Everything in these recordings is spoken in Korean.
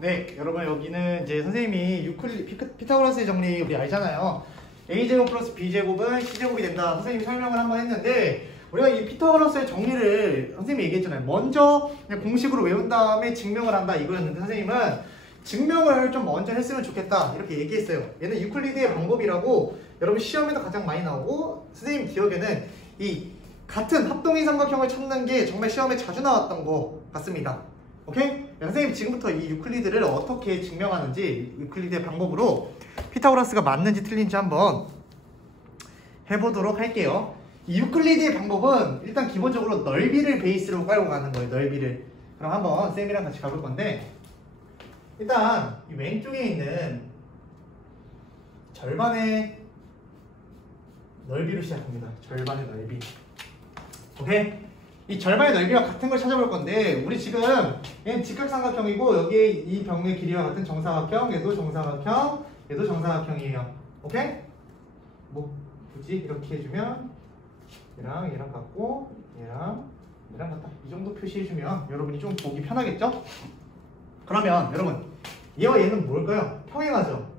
네, 여러분 여기는 이제 선생님이 피타고라스의 정리 우리 알잖아요. a제곱 플러스 b제곱은 c제곱이 된다. 선생님이 설명을 한번 했는데 우리가 이 피타고라스의 정리를 선생님이 얘기했잖아요. 먼저 그냥 공식으로 외운 다음에 증명을 한다 이거였는데 선생님은 증명을 좀 먼저 했으면 좋겠다 이렇게 얘기했어요. 얘는 유클리드의 방법이라고 여러분 시험에도 가장 많이 나오고 선생님 기억에는 이 같은 합동의 삼각형을 찾는 게 정말 시험에 자주 나왔던 것 같습니다. 오케이? 선생님 지금부터 이 유클리드를 어떻게 증명하는지 유클리드의 방법으로 피타고라스가 맞는지 틀린지 한번 해보도록 할게요. 이 유클리드의 방법은 일단 기본적으로 넓이를 베이스로 깔고 가는 거예요. 넓이를. 그럼 한번 쌤이랑 같이 가볼 건데 일단 이 왼쪽에 있는 절반의 넓이로 시작합니다. 절반의 넓이. 오케이? 이 절반의 넓이와 같은 걸 찾아볼 건데 우리 지금 얘는 직각삼각형이고 여기에 이 병의 길이와 같은 정사각형, 얘도 정사각형, 얘도 정사각형이에요. 오케이? 뭐 굳이 이렇게 해주면 얘랑 얘랑 같고 얘랑 얘랑 같다. 이 정도 표시해주면 여러분이 좀 보기 편하겠죠? 그러면 여러분 얘와 얘는 뭘까요? 평행하죠?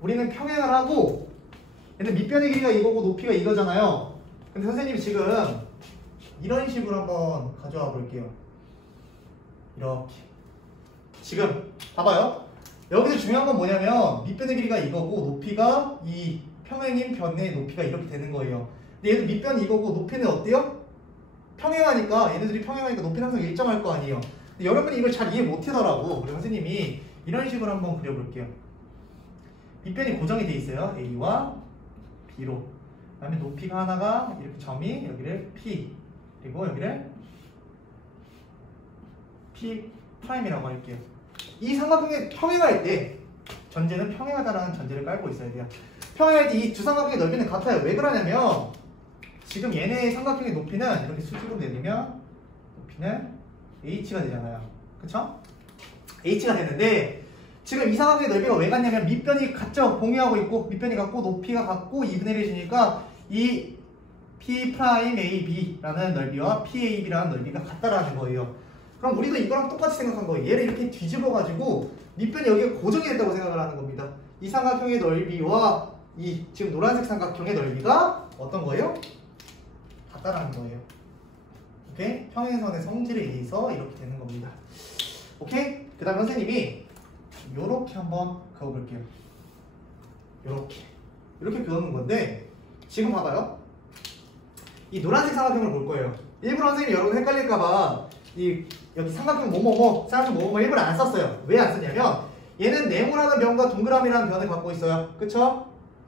우리는 평행을 하고 얘는 밑변의 길이가 이거고 높이가 이거잖아요. 근데 선생님이 지금 이런 식으로 한번 가져와 볼게요. 이렇게. 지금 봐봐요. 여기서 중요한 건 뭐냐면 밑변의 길이가 이거고 높이가 이 평행인 변의 높이가 이렇게 되는 거예요. 근데 얘도 밑변이 이거고 높이는 어때요? 평행하니까 얘네들이 평행하니까 높이는 항상 일정할 거 아니에요. 근데 여러분이 이걸 잘 이해 못 하더라고. 그래서 선생님이 이런 식으로 한번 그려볼게요. 밑변이 고정이 돼 있어요. A와 B로. 그 다음에 높이가 하나가 이렇게 점이 여기를 P 그리고 여기를 P'이라고 할게요. 이 삼각형이 평행할 때 전제는 평행하다라는 전제를 깔고 있어야 돼요. 평행할 때 이 두 삼각형의 넓이는 같아요. 왜 그러냐면 지금 얘네의 삼각형의 높이는 이렇게 수직으로 내리면 높이는 H가 되잖아요. 그쵸? H가 되는데 지금 이 삼각형의 넓이가 왜 같냐면 밑변이 같죠? 공유하고 있고 밑변이 같고 높이가 같고 2분의 1이 주니까 이 P'AB라는 넓이와 PAB라는 넓이가 같다라는 거예요. 그럼 우리도 이거랑 똑같이 생각한 거예요. 얘를 이렇게 뒤집어가지고 밑변이 여기에 고정이 됐다고 생각을 하는 겁니다. 이 삼각형의 넓이와 이 지금 노란색 삼각형의 넓이가 어떤 거예요? 같다라는 거예요. 오케이? 평행선의 성질에 의해서 이렇게 되는 겁니다. 오케이? 그 다음에 선생님이 요렇게 한번 그어볼게요. 요렇게 그어놓은 건데 지금 봐봐요. 이 노란색 삼각형을 볼 거예요. 일부러 선생님이 여러분 헷갈릴까봐 여기 삼각형 뭐뭐뭐 삼각형 뭐뭐뭐 일부러 안 썼어요. 왜 안 썼냐면 얘는 네모라는 변과 동그라미라는 변을 갖고 있어요. 그쵸?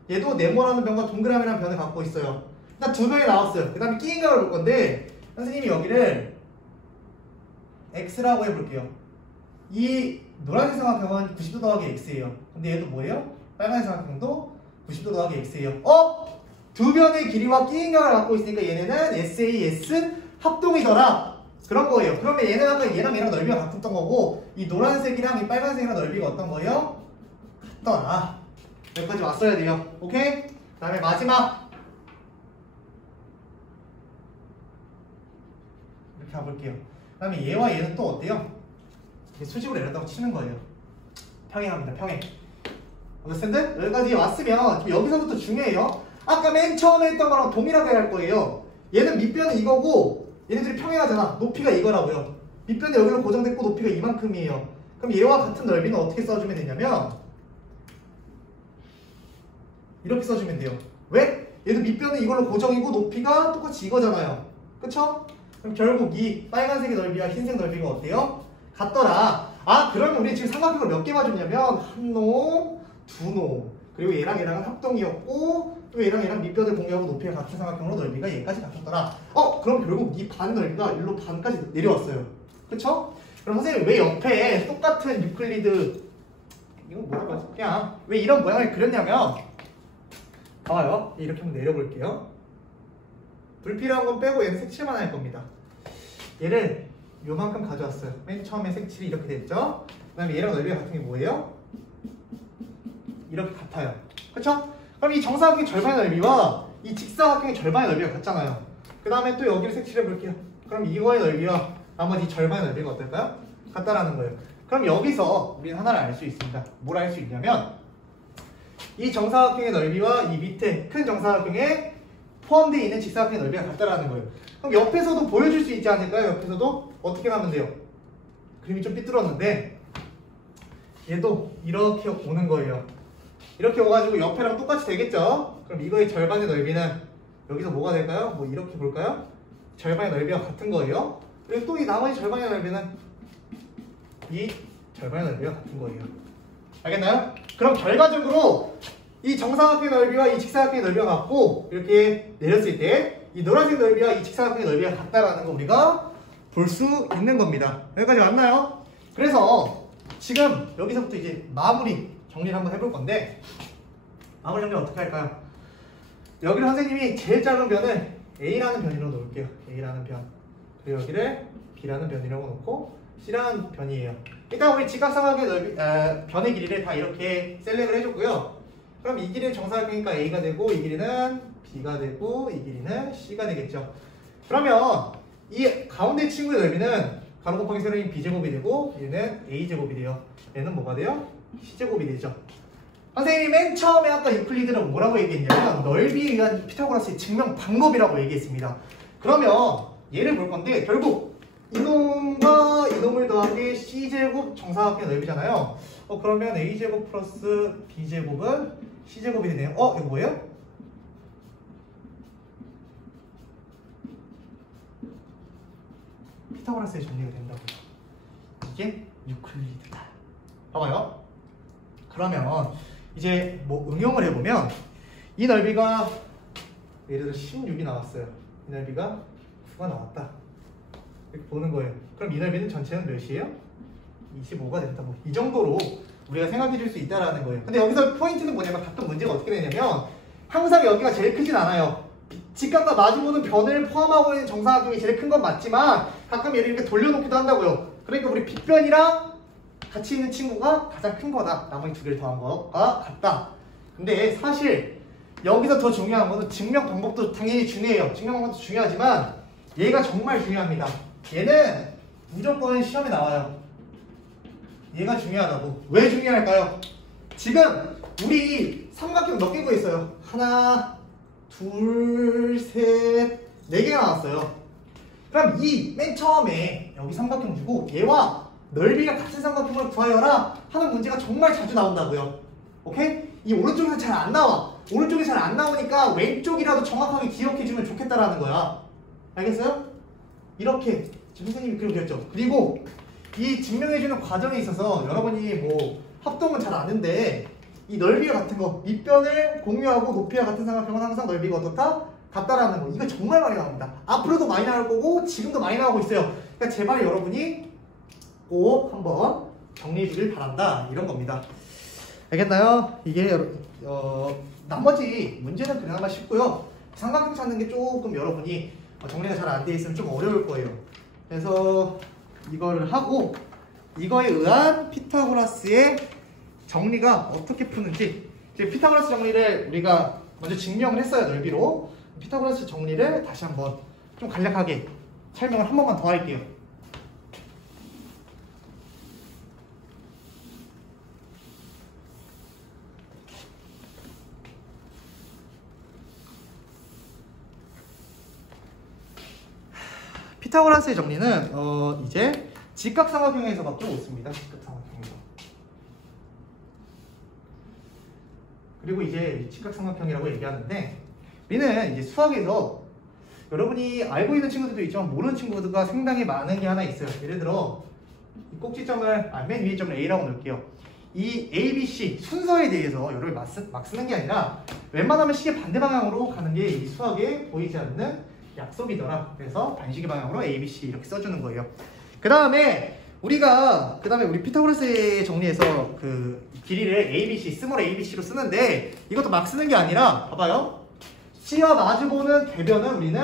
얘도 네모라는 변과 동그라미라는 변을 갖고 있어요. 일단 두 변이 나왔어요. 그 다음에 끼인각을 볼 건데 선생님이 여기를 X라고 해볼게요. 이 노란색 삼각형은 90도 더하기 X예요. 근데 얘도 뭐예요? 빨간색 삼각형도 90도 더하기 X예요. 두 변의 길이와 끼인각을 갖고 있으니까 얘네는 SAS 합동이더라. 그런 거예요. 그러면 얘는 아까 얘랑 얘랑 넓이가 같았던 거고 이 노란색이랑 이 빨간색이랑 넓이가 어떤 거예요? 같더라. 여기까지 왔어야 돼요. 오케이? 그 다음에 마지막 이렇게 가볼게요. 그 다음에 얘와 얘는 또 어때요? 수직으로 내렸다고 치는 거예요. 평행합니다. 평행. understand? 여기까지 왔으면 여기서부터 중요해요. 아까 맨 처음에 했던 거랑 동일하게 할 거예요. 얘는 밑변은 이거고 얘네들이 평행하잖아. 높이가 이거라고요. 밑변이 여기로 고정됐고 높이가 이만큼이에요. 그럼 얘와 같은 넓이는 어떻게 써주면 되냐면 이렇게 써주면 돼요. 왜? 얘도 밑변은 이걸로 고정이고 높이가 똑같이 이거잖아요. 그쵸? 그럼 결국 이 빨간색의 넓이와 흰색 넓이가 어때요? 같더라. 그러면 우리 지금 삼각형을 몇 개 봐줬냐면 한 놈, 두 놈. 그리고 얘랑 얘랑은 합동이었고 또 얘랑 얘랑 밑변을 공유하고 높이가 같은 삼각형으로 넓이가 얘까지 같았더라. 그럼 결국 이 반 넓이가 일로 반까지 내려왔어요. 그쵸? 그럼 선생님 왜 옆에 똑같은 유클리드 이거 뭐라고 하지? 그냥 왜 이런 모양을 그렸냐면 봐봐요. 이렇게 한번 내려볼게요. 불필요한 건 빼고 얘는 색칠만 할 겁니다. 얘를 요만큼 가져왔어요. 맨 처음에 색칠이 이렇게 됐죠? 그 다음에 얘랑 넓이가 같은 게 뭐예요? 이렇게 같아요. 그쵸? 그럼 이 정사각형의 절반의 넓이와 이 직사각형의 절반의 넓이가 같잖아요. 그 다음에 또 여기를 색칠해 볼게요. 그럼 이거의 넓이와 나머지 절반의 넓이가 어떨까요? 같다라는 거예요. 그럼 여기서 우리는 하나를 알 수 있습니다. 뭘 알 수 있냐면 이 정사각형의 넓이와 이 밑에 큰 정사각형에 포함되어 있는 직사각형의 넓이가 같다라는 거예요. 그럼 옆에서도 보여줄 수 있지 않을까요? 옆에서도 어떻게 하면 돼요? 그림이 좀 삐뚤었는데 얘도 이렇게 오는 거예요. 이렇게 오가지고 옆에랑 똑같이 되겠죠? 그럼 이거의 절반의 넓이는 여기서 뭐가 될까요? 뭐 이렇게 볼까요? 절반의 넓이와 같은 거예요. 그리고 또 이 나머지 절반의 넓이는 이 절반의 넓이와 같은 거예요. 알겠나요? 그럼 결과적으로 이 정사각형의 넓이와 이 직사각형의 넓이가 같고 이렇게 내렸을 때 이 노란색 넓이와 이 직사각형의 넓이가 같다라는 거 우리가 볼 수 있는 겁니다. 여기까지 맞나요? 그래서 지금 여기서부터 이제 마무리 정리를 한번 해볼 건데 마무리 정리 어떻게 할까요? 여기를 선생님이 제일 작은 변을 A라는 변으로 놓을게요. A라는 변. 그리고 여기를 B라는 변이라고 놓고 C라는 변이에요. 일단 우리 직각삼각의 넓이, 변의 길이를 다 이렇게 셀렉을 해줬고요. 그럼 이 길이는 정사각형이니까 A가 되고 이 길이는 B가 되고 이 길이는 C가 되겠죠. 그러면 이 가운데 친구의 넓이는 가로 곱하기 세로인 B제곱이 되고 얘는 A제곱이 돼요. 얘는 뭐가 돼요? C제곱이 되죠. 선생님이 맨 처음에 아까 유클리드는 뭐라고 얘기했냐면 넓이에 의한 피타고라스의 증명 방법이라고 얘기했습니다. 그러면 얘를 볼 건데 결국 이놈과 이놈을 더하기 C제곱 정사각형의 넓이잖아요. 그러면 A제곱 플러스 B제곱은 C제곱이 되네요. 이거 뭐예요? 피타고라스의 정리가 된다고요. 이게 유클리드다. 봐봐요. 그러면 이제 뭐 응용을 해보면 이 넓이가 예를 들어 16이 나왔어요. 이 넓이가 9가 나왔다. 이렇게 보는 거예요. 그럼 이 넓이는 전체는 몇이에요? 25가 된다고. 이 정도로 우리가 생각해 줄 수 있다라는 거예요. 근데 여기서 포인트는 뭐냐면 가끔 문제가 어떻게 되냐면 항상 여기가 제일 크진 않아요. 직각과 마주보는 변을 포함하고 있는 정사각형이 제일 큰 건 맞지만 가끔 얘를 이렇게 돌려놓기도 한다고요. 그러니까 우리 빗변이랑 같이 있는 친구가 가장 큰 거다. 나머지 두 개를 더한 거가 같다. 근데 사실 여기서 더 중요한 거는 증명 방법도 당연히 중요해요. 증명 방법도 중요하지만 얘가 정말 중요합니다. 얘는 무조건 시험에 나와요. 얘가 중요하다고. 왜 중요할까요? 지금 우리 삼각형 몇 개 구했어요? 하나, 둘, 셋, 네 개가 나왔어요. 그럼 이 맨 처음에 여기 삼각형 주고 얘와 넓이가 같은 삼각형을 구하여라 하는 문제가 정말 자주 나온다고요. 오케이? 이 오른쪽에서 잘 안 나와. 오른쪽이 잘 안 나오니까 왼쪽이라도 정확하게 기억해주면 좋겠다라는 거야. 알겠어요? 이렇게 지금 선생님이 그려줬죠. 그리고 이 증명해주는 과정에 있어서 여러분이 뭐 합동은 잘 아는데 이 넓이와 같은 거 밑변을 공유하고 높이와 같은 삼각형은 항상 넓이가 어떻다? 같다라는 거. 이거 정말 많이 나옵니다. 앞으로도 많이 나올 거고 지금도 많이 나오고 있어요. 그러니까 제발 여러분이 꼭 한번 정리해 주길 바란다. 이런 겁니다. 알겠나요? 이게 나머지 문제는 그나마 쉽고요. 삼각형 찾는 게 조금 여러분이 정리가 잘 안 돼 있으면 좀 어려울 거예요. 그래서 이거를 하고 이거에 의한 피타고라스의 정리가 어떻게 푸는지 이제 피타고라스 정리를 우리가 먼저 증명을 했어요. 넓이로. 피타고라스 정리를 다시 한번 좀 간략하게 설명을 한 번만 더 할게요. 피타고라스의 정리는 이제 직각삼각형에서밖에 못 씁니다. 직각삼각형에서. 그리고 이제 직각삼각형이라고 얘기하는데 우리는 이제 수학에서 여러분이 알고 있는 친구들도 있지만 모르는 친구들과 상당히 많은 게 하나 있어요. 예를 들어 이 꼭지점을 맨 위에 점을 A라고 넣을게요. 이 A, B, C 순서에 대해서 여러분이 막 쓰는 게 아니라 웬만하면 시계 반대 방향으로 가는 게 이 수학에 보이지 않는 약속이더라. 그래서 반시계 방향으로 A, B, C 이렇게 써주는 거예요. 그 다음에 우리 피타고라스 정리해서 그 길이를 A, B, C, 스몰 A, B, C로 쓰는데 이것도 막 쓰는 게 아니라 봐봐요. C와 마주보는 대변을 우리는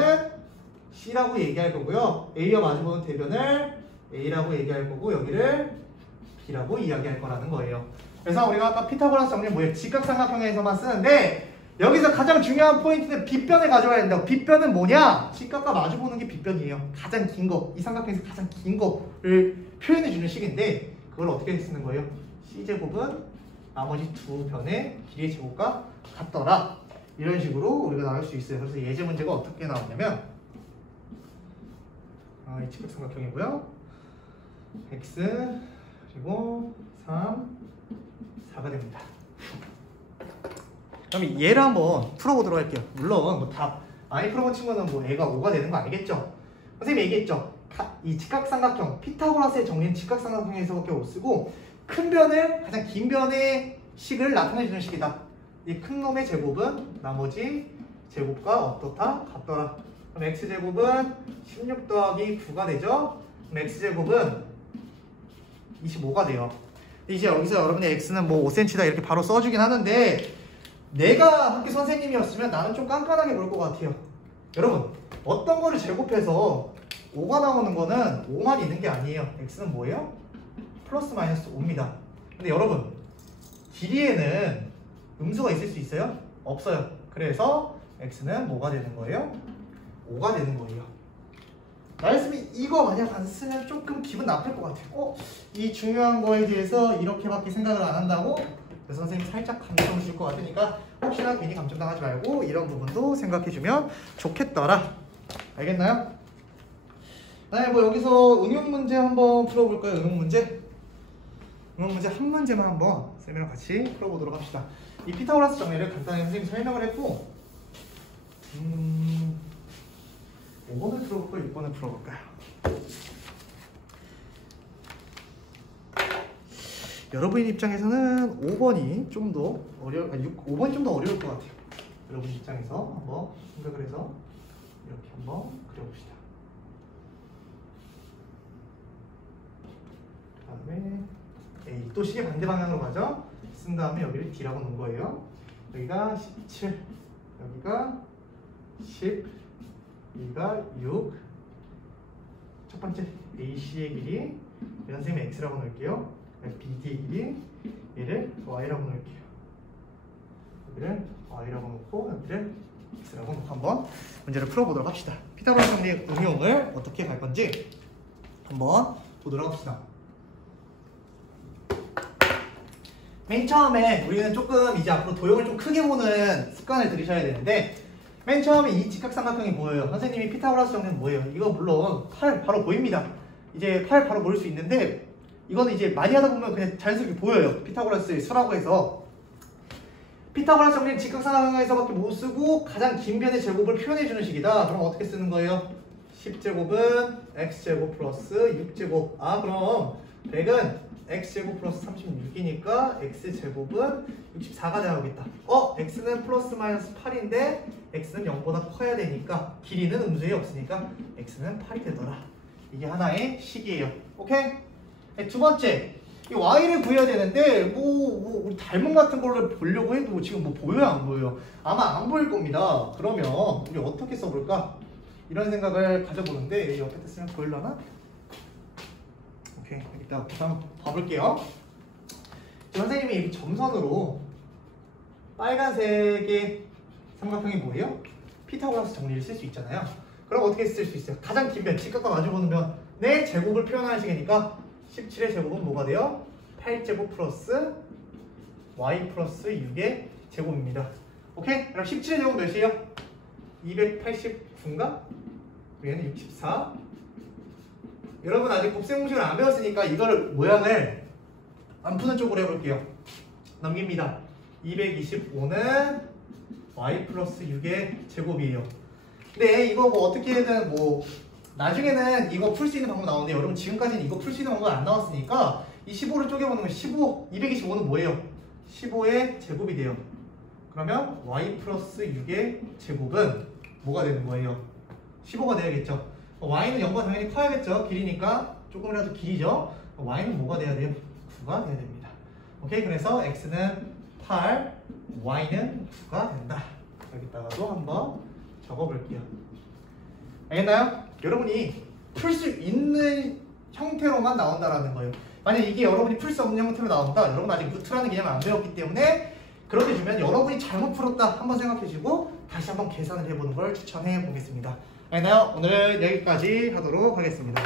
C라고 얘기할 거고요. A와 마주보는 대변을 A라고 얘기할 거고 여기를 B라고 이야기할 거라는 거예요. 그래서 우리가 아까 피타고라스 정리는 뭐예요? 직각삼각형에서만 쓰는데 여기서 가장 중요한 포인트는 빗변을 가져와야 된다고. 빗변은 뭐냐? 직각과 마주보는 게 빗변이에요. 가장 긴 거. 이 삼각형에서 가장 긴 거를 표현해주는 식인데 그걸 어떻게 쓰는 거예요? C제곱은 나머지 두 변의 길이의 제곱과 같더라. 이런 식으로 우리가 나올 수 있어요. 그래서 예제 문제가 어떻게 나왔냐면 이 직각삼각형이고요. x 그리고 3, 4가 됩니다. 그럼 얘를 한번 풀어보도록 할게요. 물론 뭐 답 많이 풀어본 친구는 뭐 애가 5가 되는 거 알겠죠? 선생님이 얘기했죠. 이 직각삼각형, 피타고라스의 정리는 직각삼각형에서밖에 못 쓰고 큰 변을 가장 긴 변의 식을 나타내주는 식이다. 이 큰 놈의 제곱은 나머지 제곱과 어떻다? 같더라. 그럼 x제곱은 16 더하기 9가 되죠? 그럼 x제곱은 25가 돼요. 이제 여기서 여러분의 x는 뭐 5cm다 이렇게 바로 써주긴 하는데 내가 학교 선생님이었으면 나는 좀 깐깐하게 볼 것 같아요. 여러분 어떤 거를 제곱해서 5가 나오는 거는 5만 있는 게 아니에요. x는 뭐예요? 플러스 마이너스 5입니다. 근데 여러분 길이에는 음수가 있을 수 있어요? 없어요. 그래서 x는 뭐가 되는 거예요? 5가 되는 거예요. 말씀이 이거 만약 안 쓰면 조금 기분 나쁠 것 같아요. 이 중요한 거에 대해서 이렇게밖에 생각을 안 한다고? 그래서 선생님이 살짝 감점을 줄 것 같으니까 혹시나 괜히 감점당하지 말고 이런 부분도 생각해주면 좋겠더라. 알겠나요? 네, 뭐 여기서 응용 문제 한번 풀어볼까요? 응용 문제 한 문제만 한번 쌤이랑 같이 풀어보도록 합시다. 이 피타고라스 정리를 간단히 선생님이 설명을 했고 5번을 풀어볼까요? 6번을 풀어볼까요? 여러분 입장에서는 5번이 좀 더 5번이 좀 더 어려울 것 같아요. 여러분 입장에서 한번 생각을 해서 이렇게 한번 그려봅시다. 그 다음에 A, 또 시계 반대 방향으로 가죠? 쓴 다음에 여기를 D라고 놓은 거예요. 여기가 17, 여기가 10, 여기가 6. 첫 번째 AC의 길이 선생님이 X라고 놓을게요. BD의 길이 얘를 Y라고 놓을게요. 여기를 Y라고 놓고 여기를 X라고 놓고 한번 문제를 풀어보도록 합시다. 피타고라스 정리의 응용을 어떻게 갈 건지 한번 보도록 합시다. 맨 처음에 우리는 조금 이제 앞으로 도형을 좀 크게 보는 습관을 들이셔야 되는데 맨 처음에 이 직각삼각형이 뭐예요? 선생님이 피타고라스 정리는 뭐예요? 이거 물론 팔 바로 보입니다. 이제 팔 바로 보일 수 있는데 이거는 이제 많이 하다 보면 그냥 자연스럽게 보여요. 피타고라스의 수라고 해서 피타고라스 정리는 직각삼각형에서밖에 못 쓰고 가장 긴 변의 제곱을 표현해주는 식이다. 그럼 어떻게 쓰는 거예요? 10제곱은 x제곱 플러스 6제곱. 그럼 100은 x제곱 플러스 36이니까 x제곱은 64가 나오겠다. x는 플러스 마이너스 8인데 x는 0보다 커야 되니까 길이는 음수에 없으니까 x는 8이 되더라. 이게 하나의 식이에요. 오케이? 두 번째, 이 y를 구해야 되는데 우리 닮은 같은 걸로 보려고 해도 지금 뭐 보여요 안 보여요? 아마 안 보일 겁니다. 그러면 우리 어떻게 써볼까? 이런 생각을 가져보는데 어떻게 쓰면 보일려나? 오케이, 일단 한번 봐볼게요. 선생님이 이 점선으로 빨간색의 삼각형이 뭐예요? 피타고라스 정리를 쓸 수 있잖아요. 그럼 어떻게 쓸 수 있어요? 가장 긴 변, 직각과 마주보는 변의 제곱을 표현하는 식이니까 17의 제곱은 뭐가 돼요? 8제곱 플러스 y 플러스 6의 제곱입니다. 오케이? 그럼 17의 제곱은 몇이에요? 289인가? 얘는 64. 여러분 아직 곱셈 공식을 안 배웠으니까 이걸 모양을 안 푸는 쪽으로 해볼게요. 넘깁니다. 225는 y 플러스 6의 제곱이에요. 근데 이거 뭐 어떻게든 뭐 나중에는 이거 풀 수 있는 방법 나오는데 여러분 지금까지는 이거 풀 수 있는 방법이 안 나왔으니까 이 15를 쪼개보는 건 225는 뭐예요? 15의 제곱이 돼요. 그러면 y 플러스 6의 제곱은 뭐가 되는 거예요? 15가 돼야겠죠. y는 0보다 당연히 커야겠죠. 길이니까 조금이라도 길이죠. y는 뭐가 돼야 돼요? 9가 돼야 됩니다. 오케이, 그래서 x는 8, y는 9가 된다. 여기다가도 한번 적어볼게요. 알겠나요? 여러분이 풀 수 있는 형태로만 나온다라는 거예요. 만약 이게 여러분이 풀 수 없는 형태로 나온다. 여러분 아직 루트라는 개념을 안 배웠기 때문에 그렇게 주면 여러분이 잘못 풀었다 한번 생각해주고 다시 한번 계산을 해보는 걸 추천해 보겠습니다. 알겠나요? 오늘 여기까지 하도록 하겠습니다.